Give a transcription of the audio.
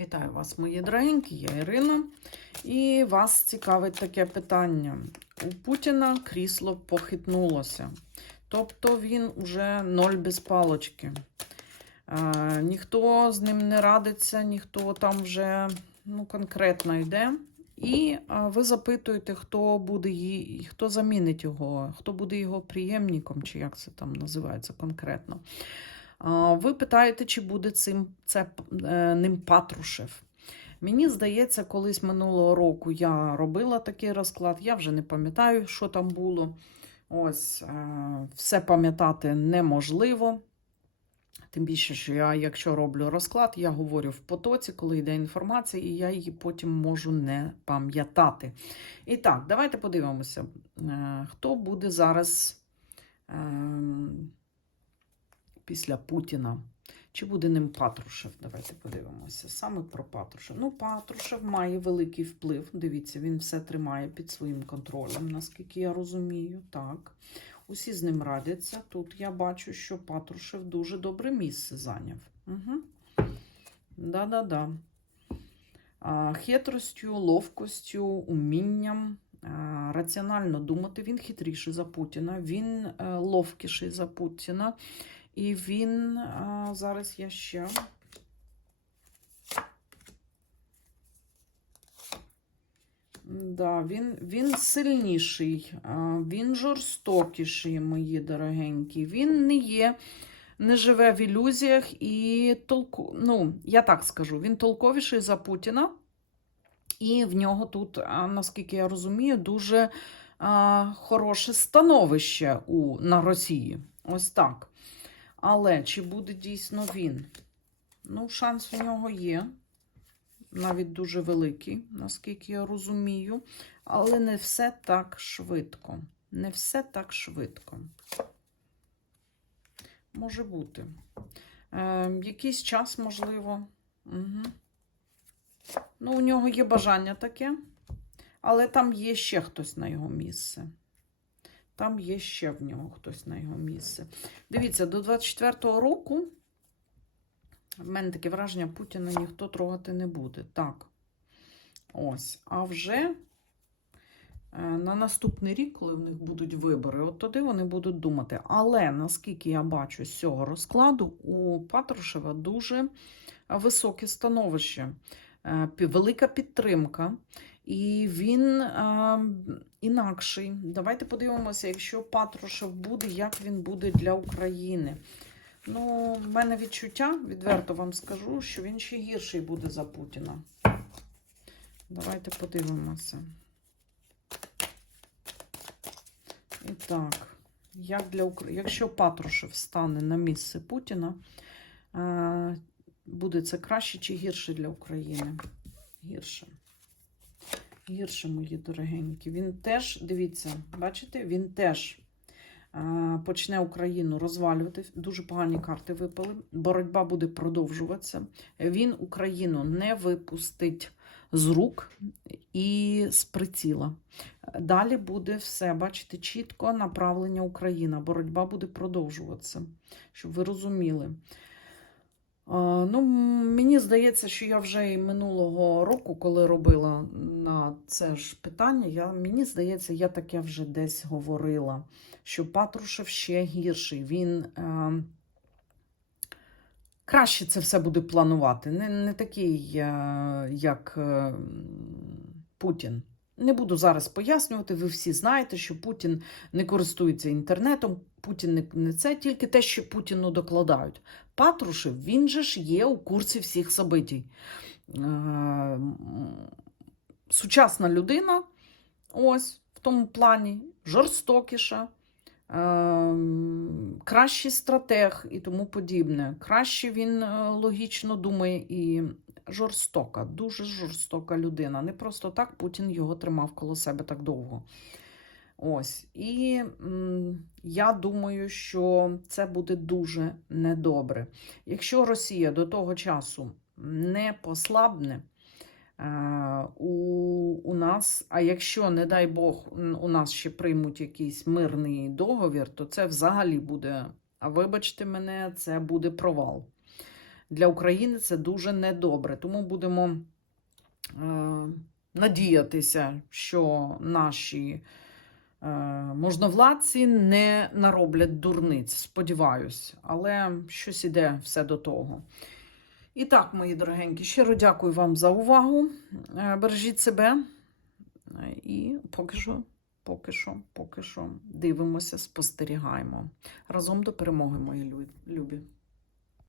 Вітаю вас, мої дорогенькі, я Ірина. І вас цікавить таке питання. У Путіна крісло похитнулося. Тобто він вже ноль без палочки. Е, ніхто з ним не радиться, ніхто там вже ну, конкретно йде. І е, ви запитуєте, хто буде її, хто замінить його, хто буде його приємником, чи як це там називається конкретно. Ви питаєте, чи буде цим це е, ним Патрушев. Мені здається, колись минулого року я робила такий розклад. Я вже не пам'ятаю, що там було. Ось е, все пам'ятати неможливо. Тим більше, що я, якщо роблю розклад, я говорю в потоці, коли йде інформація, і я її потім можу не пам'ятати. І так, давайте подивимося, е, хто буде зараз. Після Путіна. Чи буде ним Патрушев? Давайте подивимося. Саме про Патрушев. Ну, Патрушев має великий вплив. Дивіться, він все тримає під своїм контролем, наскільки я розумію. Так. Усі з ним радяться. Тут я бачу, що Патрушев дуже добре місце зайняв. Угу. Да-да-да. Хитростю, ловкостю, умінням. Раціонально думати, він хитріший за Путіна, він е, ловкіший за Путіна. І він а, зараз я ще. Да, він, він сильніший, він жорстокіший, мої дорогенькі. Він не є, не живе в ілюзіях і толку. Ну, я так скажу, він толковіший за Путіна. І в нього тут, наскільки я розумію, дуже а, хороше становище у, на Росії. Ось так. Але чи буде дійсно він? Ну, шанс у нього є. Навіть дуже великий, наскільки я розумію. Але не все так швидко. Не все так швидко. Може бути. Е, якийсь час, можливо. Угу. Ну, у нього є бажання таке, але там є ще хтось на його місце. Там є ще в нього хтось на його місце. Дивіться, до 24-го року в мене таке враження, Путіна ніхто трогати не буде. Так. Ось. А вже е, на наступний рік, коли в них будуть вибори, от тоді вони будуть думати. Але наскільки я бачу з цього розкладу, у Патрушева дуже високе становище, е, велика підтримка. І він е, інакший. Давайте подивимося, якщо Патрушев буде, як він буде для України. Ну, в мене відчуття, відверто вам скажу, що він ще гірший буде за Путіна. Давайте подивимося. І так, як для Укра... якщо Патрушев стане на місце Путіна, е, буде це краще чи гірше для України? Гірше. Гірше, мої дорогенькі. Він теж, дивіться, бачите, він теж почне Україну розвалювати. Дуже погані карти випали. Боротьба буде продовжуватися. Він Україну не випустить з рук і з приціла. Далі буде все, бачите, чітко направлення Україна. Боротьба буде продовжуватися, щоб ви розуміли. А, Ну, мені здається, що я вже і минулого року, коли робила на це ж питання, я, мені здається, я таке вже десь говорила, що Патрушев ще гірший. Він е, краще це все буде планувати. Не, не такий, е, як е, Путін. Не буду зараз пояснювати, ви всі знаєте, що Путін не користується інтернетом, Путін не, це, тільки те, що Путіну докладають. Патрушев, він же ж є у курсі всіх событій. Е, Сучасна людина, ось в тому плані, жорстокіша, е, кращий стратег і тому подібне. Краще він е, логічно думає і жорстока, дуже жорстока людина. Не просто так Путін його тримав коло себе так довго. Ось. І м, я думаю, що це буде дуже недобре. Якщо Росія до того часу не послабне, е, у, у нас, а якщо, не дай Бог, у нас ще приймуть якийсь мирний договір, то це взагалі буде, а вибачте мене, це буде провал. Для України це дуже недобре. Тому будемо е, надіятися, що наші е, можновладці не нароблять дурниць. Сподіваюсь, але щось іде все до того. І так, мої дорогенькі, щиро дякую вам за увагу. Е, Бережіть себе. І поки що, поки що, поки що дивимося, спостерігаємо. Разом до перемоги, мої любі.